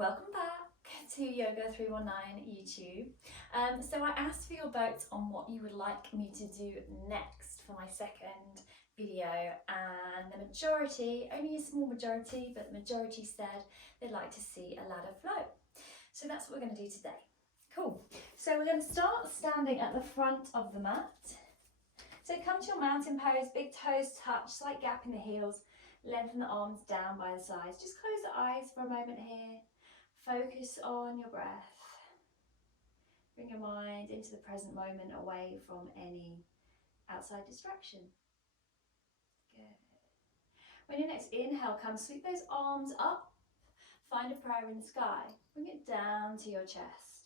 Welcome back to Yoga 319 YouTube. So I asked for your votes on what you would like me to do next for my second video, and the majority, only a small majority, but the majority said they'd like to see a ladder flow. So that's what we're going to do today. Cool. So we're going to start standing at the front of the mat. So come to your mountain pose, big toes touch, slight gap in the heels, lengthen the arms down by the sides. Just close the eyes for a moment here. Focus on your breath. Bring your mind into the present moment, away from any outside distraction. Good. When your next inhale comes, sweep those arms up. Find a prayer in the sky. Bring it down to your chest.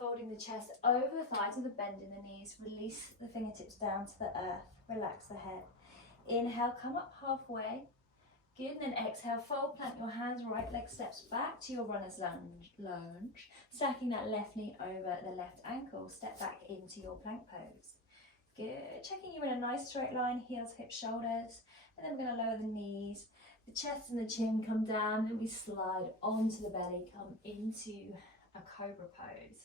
Folding the chest over the thighs with a bend in the knees. Release the fingertips down to the earth. Relax the head. Inhale, come up halfway. Good, and then exhale, fold, plant your hands, right leg steps back to your runner's lunge, stacking that left knee over the left ankle, step back into your plank pose. Good, checking you in a nice straight line, heels, hips, shoulders, and then we're going to lower the knees, the chest and the chin come down, and we slide onto the belly, come into a cobra pose.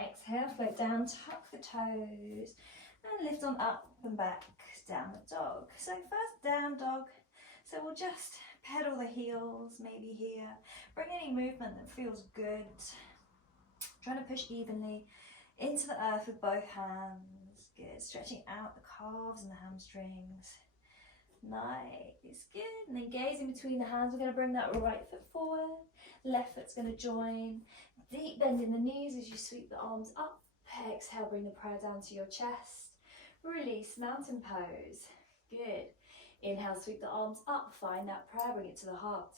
Exhale, float down, tuck the toes, and lift on up and back, downward dog. So first down dog. So we'll just pedal the heels, maybe here. Bring any movement that feels good. Trying to push evenly into the earth with both hands. Good, stretching out the calves and the hamstrings. Nice, good. And then gazing between the hands, we're going to bring that right foot forward. Left foot's going to join. Deep bend in the knees as you sweep the arms up. Exhale, bring the prayer down to your chest. Release, mountain pose. Good. Inhale, sweep the arms up, find that prayer, bring it to the heart.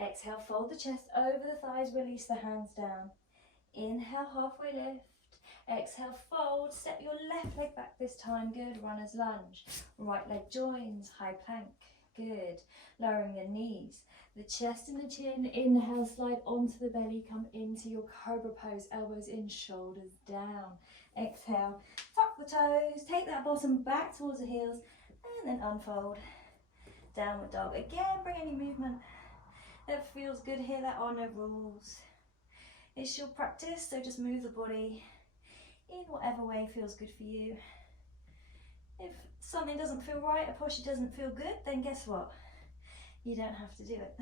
Exhale, fold the chest over the thighs, release the hands down. Inhale, halfway lift. Exhale, fold, step your left leg back this time, good, runner's lunge. Right leg joins, high plank, good. Lowering the knees, the chest and the chin, inhale, slide onto the belly, come into your cobra pose, elbows in, shoulders down. Exhale, tuck the toes, take that bottom back towards the heels, and then unfold, downward dog. Again, bring any movement that feels good here. There are no rules. It's your practice, so just move the body in whatever way feels good for you. If something doesn't feel right, a posture doesn't feel good, then guess what? You don't have to do it.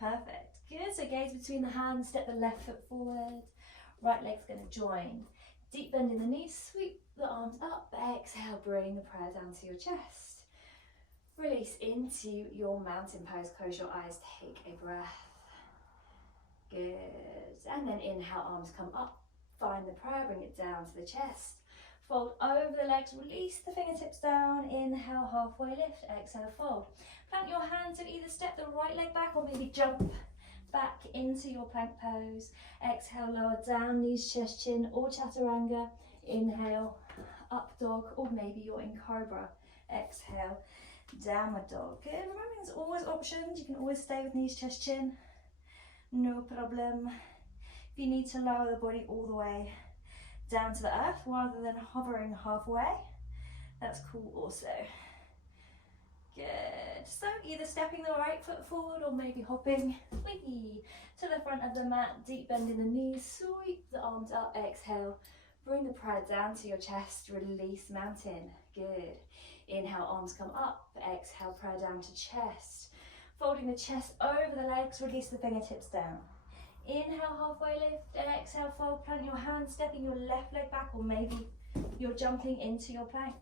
Perfect. Good, so gaze between the hands, step the left foot forward, right leg's going to join. Deep bend in the knees, sweep the arms up, exhale, bring the prayer down to your chest. Release into your mountain pose, close your eyes, take a breath. Good, and then inhale, arms come up, find the prayer, bring it down to the chest. Fold over the legs, release the fingertips down, inhale, halfway lift, exhale, fold. Plant your hands and either step the right leg back or maybe jump back into your plank pose. Exhale, lower down, knees, chest, chin, or chaturanga. Inhale, up dog, or maybe you're in cobra. Exhale, downward dog. Good, remember there's always options. You can always stay with knees, chest, chin. No problem. If you need to lower the body all the way down to the earth rather than hovering halfway, that's cool also. Good, so either stepping the right foot forward or maybe hopping to the front of the mat, deep bend in the knees, sweep the arms up, exhale, bring the prayer down to your chest, release mountain, good. Inhale, arms come up, exhale, prayer down to chest. Folding the chest over the legs, release the fingertips down. Inhale, halfway lift, exhale, fold, plant your hands, stepping your left leg back, or maybe you're jumping into your plank.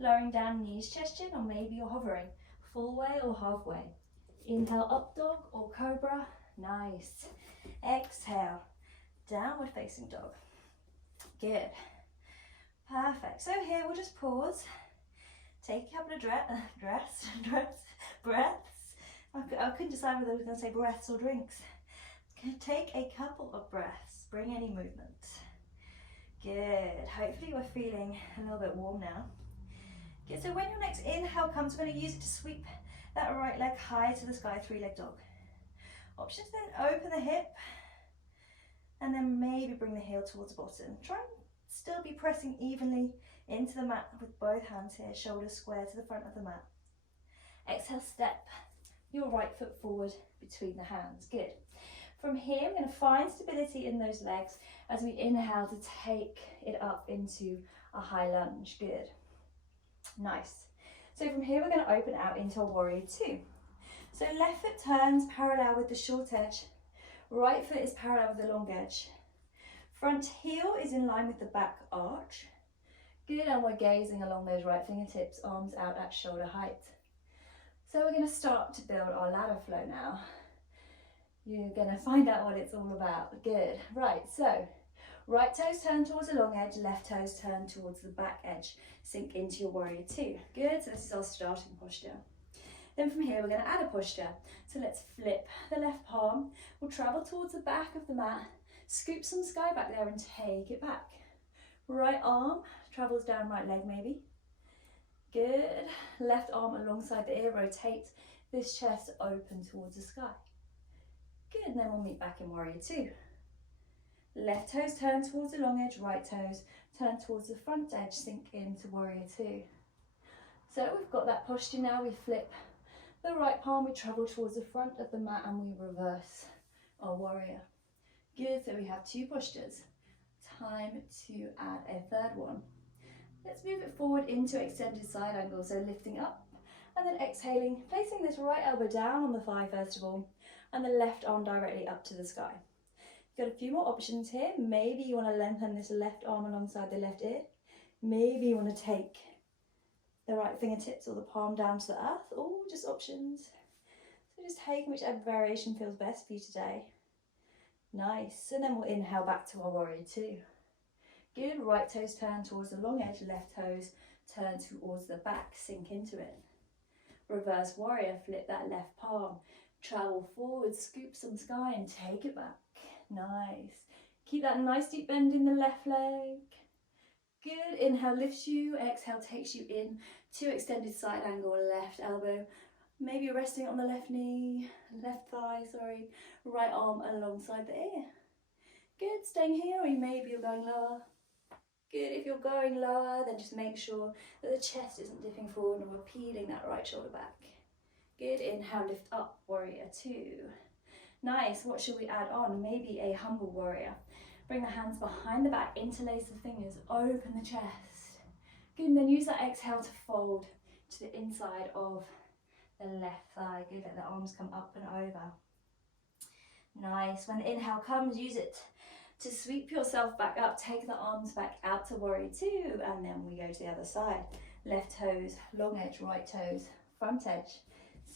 Lowering down, knees, chest, chin, or maybe you're hovering, full way or halfway. Inhale, up dog or cobra, nice. Exhale, downward facing dog. Good, perfect. So here we'll just pause, take a couple of breaths. I couldn't decide whether I was going to say breaths or drinks. Take a couple of breaths, bring any movement. Good, hopefully we're feeling a little bit warm now. Good, so when your next inhale comes, we're going to use it to sweep that right leg high to the sky, three-leg dog. Options then, open the hip, and then maybe bring the heel towards the bottom. Try and still be pressing evenly into the mat with both hands here, shoulders square to the front of the mat. Exhale, step your right foot forward between the hands. Good. From here, we're going to find stability in those legs as we inhale to take it up into a high lunge. Good. Nice. So from here, we're going to open out into a warrior two. So left foot turns parallel with the short edge. Right foot is parallel with the long edge. Front heel is in line with the back arch. Good, and we're gazing along those right fingertips, arms out at shoulder height. So we're going to start to build our ladder flow now. You're going to find out what it's all about. Good. Right, so right toes turn towards the long edge, left toes turn towards the back edge. Sink into your warrior two. Good, so this is our starting posture. Then from here, we're going to add a posture. So let's flip the left palm. We'll travel towards the back of the mat, scoop some sky back there and take it back. Right arm travels down right leg maybe. Good. Left arm alongside the ear, rotate this chest open towards the sky. Good, and then we'll meet back in warrior two. Left toes turn towards the long edge, right toes turn towards the front edge, sink into warrior two. So we've got that posture now. We flip the right palm, we travel towards the front of the mat and we reverse our warrior. Good, so we have two postures. Time to add a third one. Let's move it forward into extended side angle, so lifting up and then exhaling, placing this right elbow down on the thigh first of all, and the left arm directly up to the sky. You've got a few more options here. Maybe you want to lengthen this left arm alongside the left ear. Maybe you want to take the right fingertips or the palm down to the earth, or just options. So just take whichever variation feels best for you today. Nice, and then we'll inhale back to our warrior two. Good, right toes turn towards the long edge, left toes turn towards the back, sink into it. Reverse warrior, flip that left palm, travel forward, scoop some sky and take it back. Nice. Keep that nice deep bend in the left leg. Good, inhale lifts you, exhale takes you in to extended side angle, left elbow. Maybe you're resting on the left knee, left thigh, sorry, right arm alongside the ear. Good, staying here, or maybe you're going lower. Good, if you're going lower, then just make sure that the chest isn't dipping forward and we're peeling that right shoulder back. Good, inhale, lift up, warrior two. Nice, what should we add on? Maybe a humble warrior. Bring the hands behind the back, interlace the fingers, open the chest. Good, and then use that exhale to fold to the inside of the left thigh. Good, let the arms come up and over. Nice, when the inhale comes, use it to sweep yourself back up, take the arms back out to warrior two, and then we go to the other side. Left toes, long edge, right toes, front edge,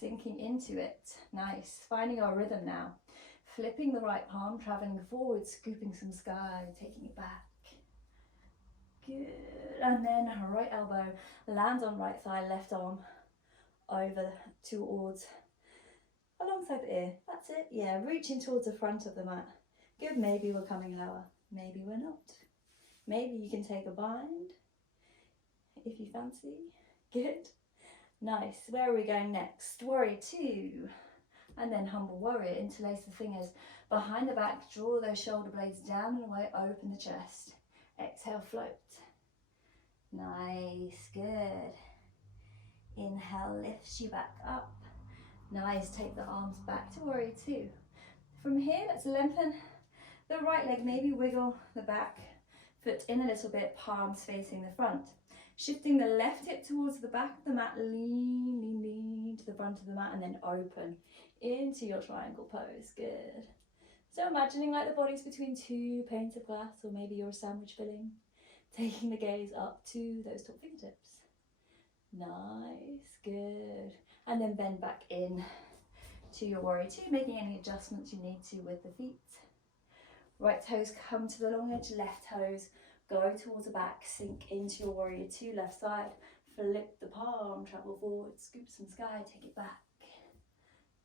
sinking into it. Nice, finding our rhythm now. Flipping the right palm, traveling forward, scooping some sky, taking it back. Good, and then right elbow lands on right thigh, left arm over towards, alongside the ear. That's it, yeah, reaching towards the front of the mat. Good, maybe we're coming lower, maybe we're not. Maybe you can take a bind if you fancy. Good, nice. Where are we going next? Warrior two, and then humble warrior. Interlace the fingers behind the back, draw those shoulder blades down and away, open the chest. Exhale, float. Nice, good. Inhale, lifts you back up. Nice, take the arms back to warrior two. From here, let's lengthen the right leg, maybe wiggle the back foot in a little bit, palms facing the front. Shifting the left hip towards the back of the mat, lean to the front of the mat and then open into your triangle pose. Good. So imagining like the body's between two panes of glass, or maybe you're a sandwich filling. Taking the gaze up to those top fingertips. Nice, good. And then bend back in to your warrior two, making any adjustments you need to with the feet. Right toes come to the long edge, left toes go towards the back, sink into your warrior two, left side, flip the palm, travel forward, scoop some sky, take it back.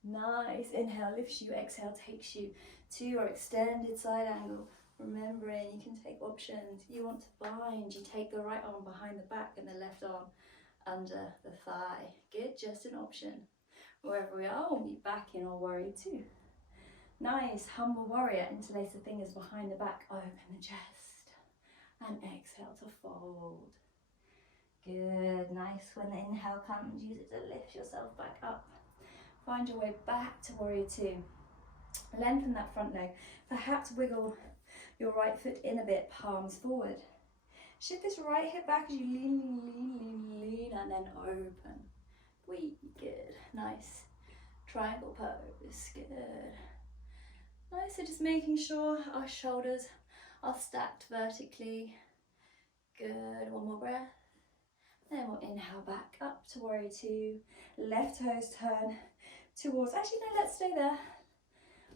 Nice, inhale lifts you, exhale takes you to your extended side angle. Remembering you can take options. You want to bind, you take the right arm behind the back and the left arm under the thigh. Good, just an option. Wherever we are, we'll meet back in our warrior two. Nice, humble warrior, interlace the fingers behind the back, open the chest, and exhale to fold. Good, nice, when the inhale comes, use it to lift yourself back up. Find your way back to warrior two. Lengthen that front leg. Perhaps wiggle your right foot in a bit, palms forward. Shift this right hip back as you lean, and then open. Good, nice. Triangle pose, good. Nice, so just making sure our shoulders are stacked vertically. Good, one more breath. Then we'll inhale back up to warrior two. Left toes turn towards, actually no, let's stay there.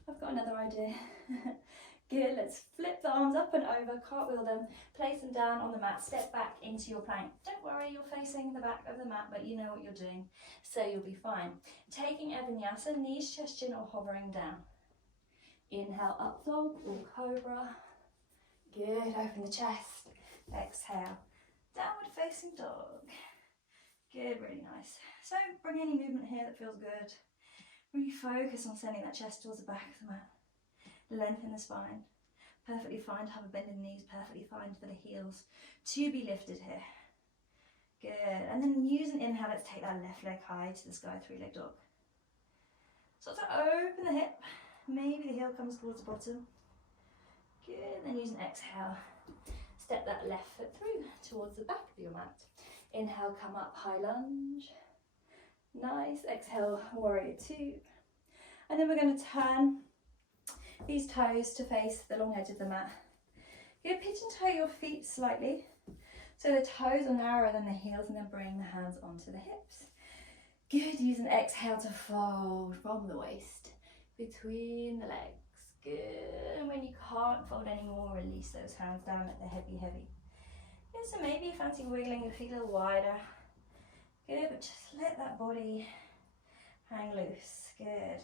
I've got another idea. Good, let's flip the arms up and over, cartwheel them, place them down on the mat, step back into your plank. Don't worry, you're facing the back of the mat, but you know what you're doing, so you'll be fine. Taking a vinyasa, knees, chest, chin, or hovering down. Inhale, up dog or cobra. Good, open the chest. Exhale, downward facing dog. Good, really nice. So bring any movement here that feels good. Really focus on sending that chest towards the back of the mat. Lengthen the spine. Perfectly fine to have a bend in the knees, perfectly fine for the heels to be lifted here. Good, and then use an inhale, let's take that left leg high to the sky, three-leg dog. So to open the hip, maybe the heel comes towards the bottom. Good, then use an exhale. Step that left foot through towards the back of your mat. Inhale, come up, high lunge. Nice, exhale, warrior two. And then we're going to turn these toes to face the long edge of the mat. You're going to pitch and toe your feet slightly, so the toes are narrower than the heels, and then bring the hands onto the hips. Good, use an exhale to fold from the waist, between the legs. Good, and when you can't fold anymore, release those hands down, let the heavy. Good, so maybe you fancy wiggling your feet a little wider. Good, but just let that body hang loose. Good.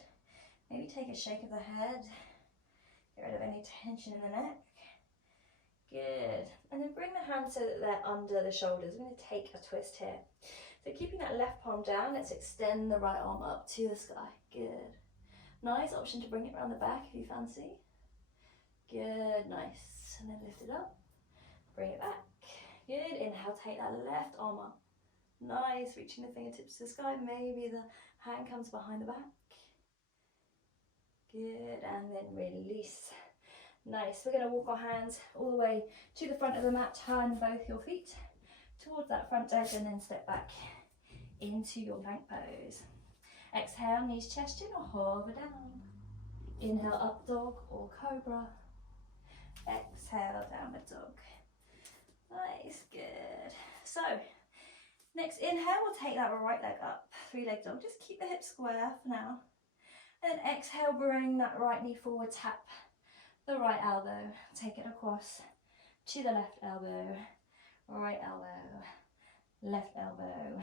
Maybe take a shake of the head. Get rid of any tension in the neck. Good. And then bring the hands so that they're under the shoulders. We're going to take a twist here. So keeping that left palm down, let's extend the right arm up to the sky. Good. Nice option to bring it around the back if you fancy. Good, nice. And then lift it up. Bring it back. Good. Inhale, take that left arm up. Nice, reaching the fingertips to the sky. Maybe the hand comes behind the back. Good, and then release. Nice, we're going to walk our hands all the way to the front of the mat, turn both your feet towards that front edge, and then step back into your plank pose. Exhale, knees, chest, chin, or hover down. Inhale, up dog or cobra. Exhale, downward dog. Nice, good. So, next inhale, we'll take that right leg up, three-leg dog. Just keep the hips square for now. And then exhale, bring that right knee forward, tap the right elbow, take it across to the left elbow, right elbow, left elbow,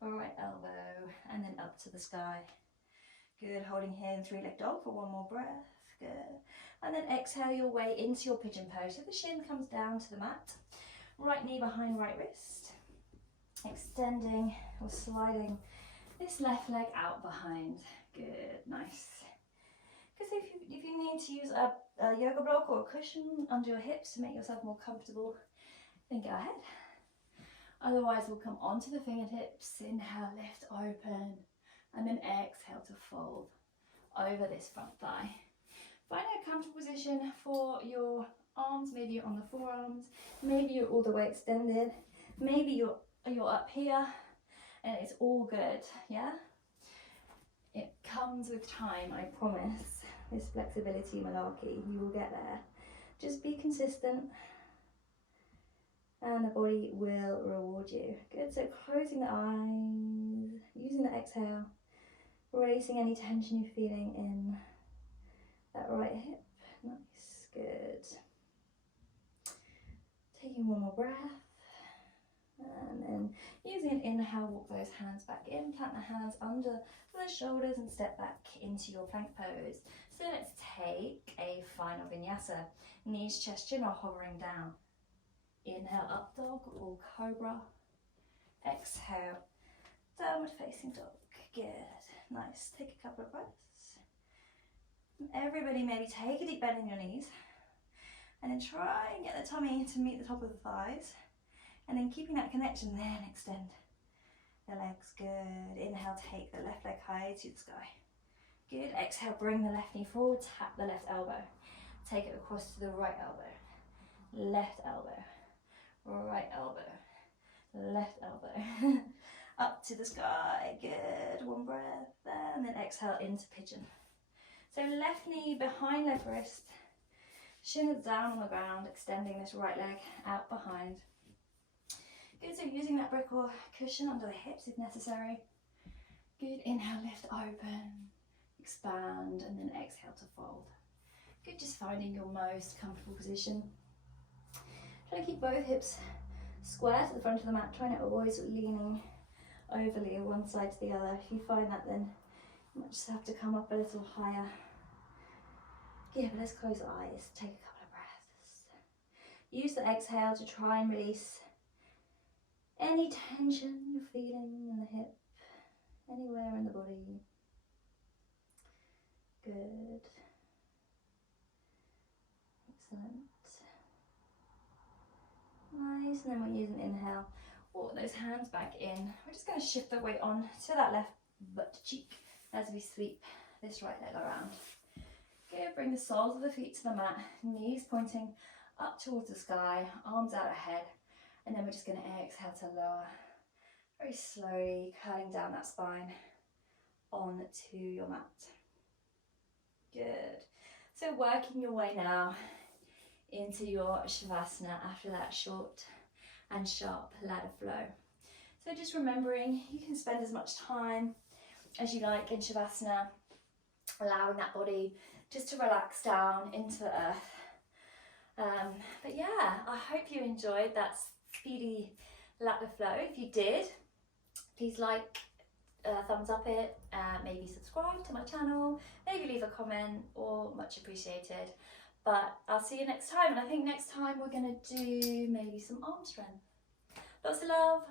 right elbow, and then up to the sky. Good, holding here in three-leg dog for one more breath. Good. And then exhale your way into your pigeon pose. So the shin comes down to the mat, right knee behind right wrist, extending or sliding this left leg out behind. Good, nice. Because if you need to use a yoga block or a cushion under your hips to make yourself more comfortable, then go ahead. Otherwise, we'll come onto the fingertips, inhale, lift, open, and then exhale to fold over this front thigh. Find a comfortable position for your arms. Maybe you're on the forearms, maybe you're all the way extended, maybe you're up here, and it's all good, yeah? It comes with time, I promise. This flexibility malarkey, you will get there. Just be consistent and the body will reward you. Good, so closing the eyes, using the exhale, releasing any tension you're feeling in that right hip. Nice, good. Taking one more breath. And then using an inhale, walk those hands back in, plant the hands under the shoulders and step back into your plank pose. So let's take a final vinyasa. Knees, chest, chin, or hovering down. Inhale, up dog or cobra. Exhale, downward facing dog. Good, nice. Take a couple of breaths. Everybody maybe take a deep bend in your knees and then try and get the tummy to meet the top of the thighs. And then keeping that connection, then extend the legs. Good. Inhale, take the left leg high to the sky. Good. Exhale, bring the left knee forward, tap the left elbow. Take it across to the right elbow. Left elbow. Right elbow. Left elbow. Up to the sky. Good. One breath there, and then exhale into pigeon. So left knee behind left wrist. Shin is down on the ground, extending this right leg out behind. Good, so using that brick or cushion under the hips if necessary. Good, inhale, lift open, expand, and then exhale to fold. Good, just finding your most comfortable position. Try to keep both hips square to the front of the mat, trying to avoid leaning overly one side to the other. If you find that, then you might just have to come up a little higher. Yeah, but let's close the eyes, take a couple of breaths. Use the exhale to try and release any tension you're feeling in the hip, anywhere in the body. Good. Excellent. Nice, and then we'll use an inhale. Walk those hands back in. We're just going to shift the weight on to that left butt cheek as we sweep this right leg around. Good, bring the soles of the feet to the mat, knees pointing up towards the sky, arms out ahead, and then we're just going to exhale to lower, very slowly curling down that spine onto your mat. Good. So working your way now into your Shavasana after that short and sharp ladder flow. So just remembering you can spend as much time as you like in Shavasana, allowing that body just to relax down into the earth. But yeah, I hope you enjoyed that speedy ladder flow. If you did, please like, thumbs up it, maybe subscribe to my channel, maybe leave a comment, or much appreciated. But I'll see you next time, and I think next time we're going to do maybe some arm strength. Lots of love.